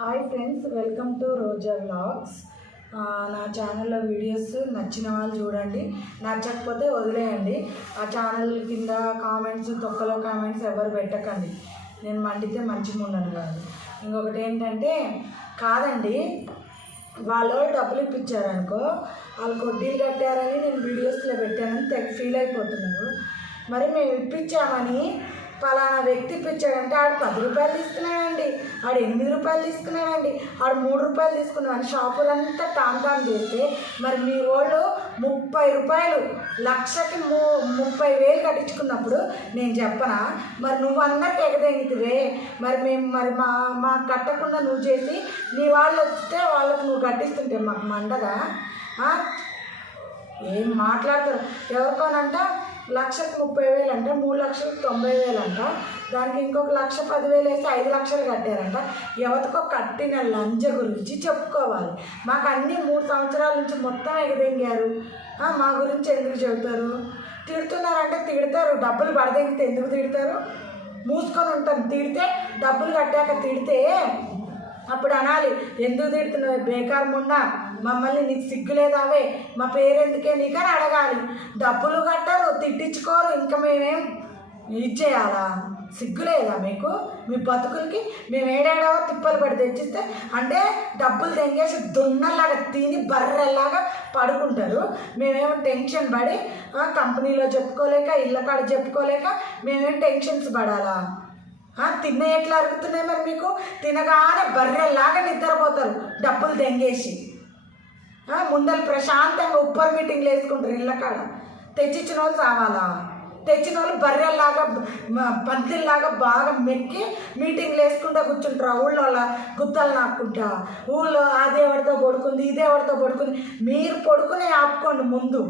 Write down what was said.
Hi friends, welcome to Roja vlogs. నా ఛానల్లో videos నచ్చిన వాళ్ళు చూడండి, నచ్చకపోతే వదిలేయండి. ఆ ఛానల్ కింద కామెంట్స్, తొక్కలో కామెంట్స్ ఎవరు పెట్టకండి. నేను మండితే మంచిగా ఉండను కాదు. ఇంకొకటి ఏంటంటే, కాదండి, వాళ్ళు డబ్బులు ఇప్పించారనుకో, వాళ్ళు కొడ్డీలు కట్టారని నేను వీడియోస్లో పెట్టానని ఫీల్ అయిపోతున్నారు. మరి మేము ఇప్పించామని పలానా వ్యక్తి ఇప్పించాడంటే ఆడు 10 రూపాయలు తీసుకున్నాడండి, ఆడు 8 రూపాయలు తీసుకున్నాడండి, ఆడు 3 రూపాయలు తీసుకున్నాడు. షాపులంతా టామ్ చేస్తే మరి మీ వాళ్ళు 30 రూపాయలు లక్షకి 30,000 కట్టించుకున్నప్పుడు నేను చెప్పనా? మరి నువ్వు అందరికి ఎగదెంగితివే, మరి మా కట్టకుండా నువ్వు చేసి నీ వాళ్ళు వస్తే వాళ్ళకి నువ్వు కట్టిస్తుంటే మాకు మండదా? ఏం మాట్లాడతారు? ఎవరికోనంట 1,30,000 అంట, 3,90,000 అంట, దానికి ఇంకొక 1,10,000 వేసి 5 లక్షలు కట్టారంట. ఎవరికో కట్టిన లంజ గురించి చెప్పుకోవాలి. మాకు అన్నీ 3 సంవత్సరాల నుంచి మొత్తం ఎగదెంగారు. మా గురించి ఎందుకు చెబుతారు? తిడుతున్నారంటే తిడతారు, డబ్బులు పడదెంగితే ఎందుకు తిడతారు? మూసుకొని ఉంటాను. తిడితే డబ్బులు కట్టాక తిడితే అప్పుడు అనాలి, ఎందుకు తిడుతున్నావు బేకార్ మొన్న, మమ్మల్ని నీకు సిగ్గులేదావే, మా పేరెందుకే నీకని అడగాలి. డబ్బులు కట్టరు, తిట్టించుకోరు, ఇంకా మేమేం ఇచ్చేయాలా? సిగ్గులేదా మీకు? మీ బతుకులకి మేము ఏడాడో తిప్పలు పడి తెచ్చిస్తే అంటే డబ్బులు తెంగేసి దున్నలాగా తిని బర్రెలాగా పడుకుంటారు. మేమేమో టెన్షన్ పడి కంపెనీలో చెప్పుకోలేక, ఇళ్ళ కాడ చెప్పుకోలేక మేమేం టెన్షన్స్ పడాలా? తిన్న ఎట్లా అరుగుతున్నాయి మరి మీకు? తినగానే బర్రెలాగా నిద్రపోతారు డబ్బులు తెంగేసి. ముందర ప్రశాంతంగా ఉప్పర్ మీటింగ్లు వేసుకుంటారు ఇళ్ళ కాడ. తెచ్చిచ్చిన వాళ్ళు చావాలా? తెచ్చిన వాళ్ళు బర్రెల్లాగా పందిల్లాగా బాగా మెక్కి మీటింగ్లు వేసుకుంటూ కూర్చుంటారు. ఊళ్ళో గుత్తలు నాకుంటా, ఊళ్ళో అదేవాడితో పడుకుంది, ఇదేవాడితో పడుకుంది. మీరు పడుకునే ఆపుకోండి ముందు.